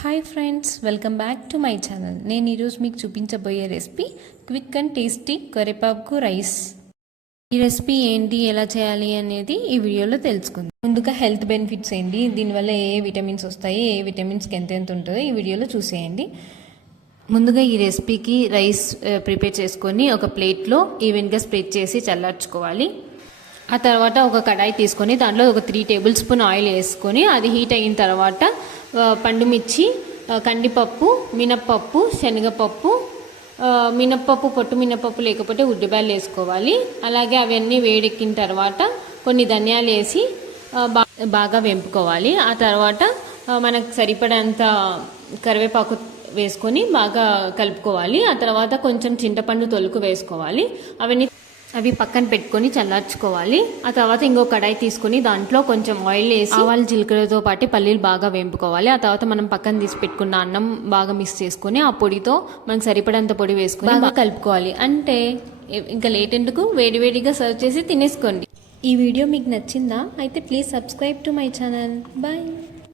Hi friends, welcome back to my channel. నేను ఈరోజు మీకు చూపించబోయే రెసిపీ క్విక్ అండ్ టేస్టీ కరివేపాకు రైస్. ఈ రెసిపీ ఏంటి, ఎలా చేయాలి అనేది ఈ వీడియోలో తెలుసుకుందాం. ముందుగా హెల్త్ బెనిఫిట్స్ ఏంటి, దీనివల్ల ఏ విటమిన్స్ వస్తాయి, ఏ విటమిన్స్కి ఎంత ఉంటుందో ఈ వీడియోలో చూసేయండి. ముందుగా ఈ రెసిపీకి రైస్ ప్రిపేర్ చేసుకొని ఒక ప్లేట్లో ఈవెన్గా స్ప్రెడ్ చేసి చల్లార్చుకోవాలి. ఆ తర్వాత ఒక కడాయి తీసుకొని దాంట్లో ఒక 3 టేబుల్ స్పూన్ ఆయిల్ వేసుకొని అది హీట్ అయిన తర్వాత పండుమిర్చి, కందిపప్పు, మినప్పప్పు, శనగపప్పు, మినప్పప్పు పొట్టు మినప్పప్పు లేకపోతే ఉద్దిబ్యాలు వేసుకోవాలి. అలాగే అవన్నీ వేడెక్కిన తర్వాత కొన్ని ధనియాలు వేసి బాగా వేపుకోవాలి. ఆ తర్వాత మనకు సరిపడంత కరివేపాకు వేసుకొని బాగా కలుపుకోవాలి. ఆ తర్వాత కొంచెం చింతపండు తొలుకు వేసుకోవాలి. అవి పక్కన పెట్టుకొని చల్లార్చుకోవాలి. ఆ తర్వాత ఇంకో కడాయి తీసుకొని దాంట్లో కొంచెం ఆయిల్ వేసి ఆవాలు జీలకర్రతో పాటు పల్లీలు బాగా వేపుకోవాలి. ఆ తర్వాత మనం పక్కన తీసి పెట్టుకున్న అన్నం బాగా మిక్స్ చేసుకొని ఆ పొడితో మనకు సరిపడంత పొడి వేసుకొని బాగా కలుపుకోవాలి. అంటే ఇంకా లేట్ ఎందుకు, వేడివేడిగా సర్వ్ చేసి తినేసుకోండి. ఈ వీడియో మీకు నచ్చిందా? అయితే please subscribe to my channel. Bye.